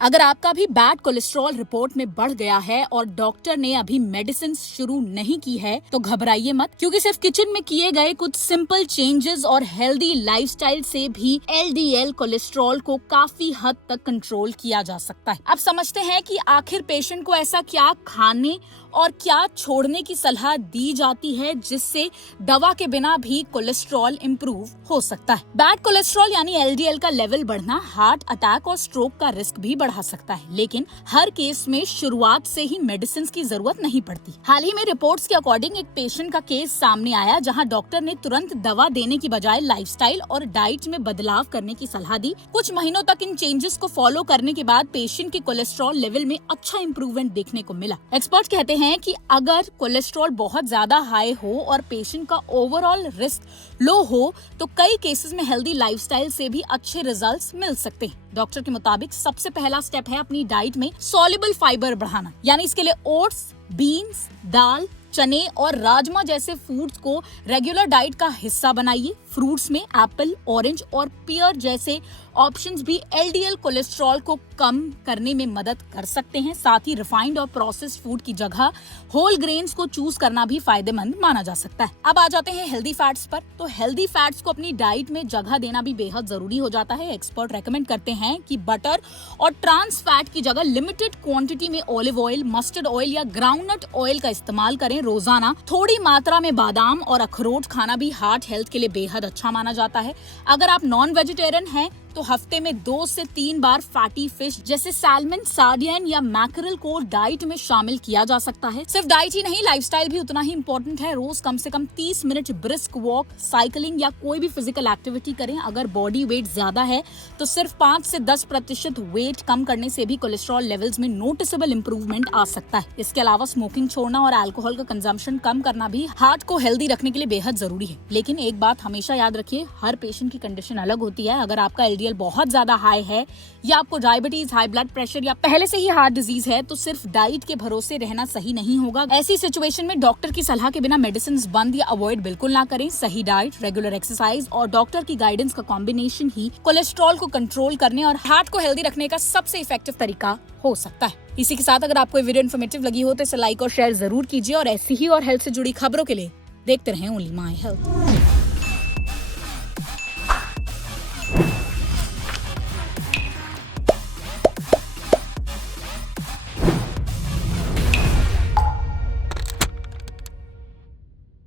अगर आपका भी बैड कोलेस्ट्रॉल रिपोर्ट में बढ़ गया है और डॉक्टर ने अभी मेडिसिन शुरू नहीं की है तो घबराइए मत, क्योंकि सिर्फ किचन में किए गए कुछ सिंपल चेंजेस और हेल्दी लाइफस्टाइल से भी एलडीएल कोलेस्ट्रॉल को काफी हद तक कंट्रोल किया जा सकता है। अब समझते हैं कि आखिर पेशेंट को ऐसा क्या खाने और क्या छोड़ने की सलाह दी जाती है जिससे दवा के बिना भी कोलेस्ट्रॉल इंप्रूव हो सकता है। बैड कोलेस्ट्रॉल यानी एलडीएल का लेवल बढ़ना हार्ट अटैक और स्ट्रोक का रिस्क भी बढ़ा सकता है, लेकिन हर केस में शुरुआत से ही मेडिसिन की जरूरत नहीं पड़ती। हाल ही में रिपोर्ट्स के अकॉर्डिंग एक पेशेंट का केस सामने आया जहां डॉक्टर ने तुरंत दवा देने की बजाय लाइफस्टाइल और डाइट में बदलाव करने की सलाह दी। कुछ महीनों तक इन चेंजेस को फॉलो करने के बाद पेशेंट के कोलेस्ट्रॉल लेवल में अच्छा इंप्रूवमेंट देखने को मिला। एक्सपर्ट कहते हैं कि अगर कोलेस्ट्रॉल बहुत ज्यादा हाई हो और पेशेंट का ओवरऑल रिस्क लो हो तो कई केसेस में हेल्दी लाइफस्टाइल से भी अच्छे रिजल्ट्स मिल सकते हैं। डॉक्टर के मुताबिक सबसे पहला स्टेप है अपनी डाइट में सॉल्युबल फाइबर बढ़ाना, यानी इसके लिए ओट्स, बीन्स, दाल, चने और राजमा जैसे फूड्स को रेगुलर डाइट का हिस्सा बनाइए। फ्रूट्स में एप्पल, ऑरेंज और पियर जैसे ऑप्शंस भी एलडीएल कोलेस्ट्रॉल को कम करने में मदद कर सकते हैं। साथ ही रिफाइंड और प्रोसेस्ड फूड की जगह होल ग्रेन्स को चूज करना भी फायदेमंद माना जा सकता है। अब आ जाते हैं हेल्दी फैट्स पर। तो हेल्दी फैट्स को अपनी डाइट में जगह देना भी बेहद जरूरी हो जाता है। एक्सपर्ट रेकमेंड करते हैं कि बटर और ट्रांस फैट की जगह लिमिटेड क्वांटिटी में ऑलिव ऑयल, मस्टर्ड ऑयल या ग्राउंडनट ऑयल का इस्तेमाल करें। रोजाना थोड़ी मात्रा में बादाम और अखरोट खाना भी हार्ट हेल्थ के लिए बेहद अच्छा माना जाता है। अगर आप नॉन वेजिटेरियन हैं तो हफ्ते में 2 से 3 बार फैटी फिश जैसे सैल्मन, सार्डिन या मैकरल को डाइट में शामिल किया जा सकता है। सिर्फ डाइट ही नहीं, लाइफस्टाइल भी उतना ही इम्पोर्टेंट है। रोज कम से कम 30 मिनट ब्रिस्क वॉक, साइकिलिंग या कोई भी फिजिकल एक्टिविटी करें। अगर बॉडी वेट ज्यादा है तो सिर्फ 5 से 10% वेट कम करने से भी कोलेस्ट्रॉल लेवल्स में नोटिसेबल इंप्रूवमेंट आ सकता है। इसके अलावा स्मोकिंग छोड़ना और अल्कोहल का कंजम्पशन कम करना भी हार्ट को हेल्दी रखने के लिए बेहद जरूरी है। लेकिन एक बात हमेशा याद रखिए, हर पेशेंट की कंडीशन अलग होती है। अगर आपका एलडीएल बहुत ज्यादा हाई है या आपको डायबिटीज, हाई ब्लड प्रेशर या पहले से ही हार्ट डिजीज है तो सिर्फ डाइट के भरोसे रहना सही नहीं होगा। ऐसी सिचुएशन में डॉक्टर की सलाह के बिना मेडिसिन बंद या अवॉइड बिल्कुल ना करें। सही डाइट, रेगुलर एक्सरसाइज और डॉक्टर की गाइडेंस का कॉम्बिनेशन ही कोलेस्ट्रॉल को कंट्रोल करने और हार्ट को हेल्दी रखने का सबसे इफेक्टिव तरीका हो सकता है। इसी के साथ अगर आपको ये वीडियो इन्फॉर्मेटिव लगी हो तो इसे लाइक और शेयर जरूर कीजिए और ऐसी ही और हेल्थ से जुड़ी खबरों के लिए देखते रहें ओनली माय हेल्थ।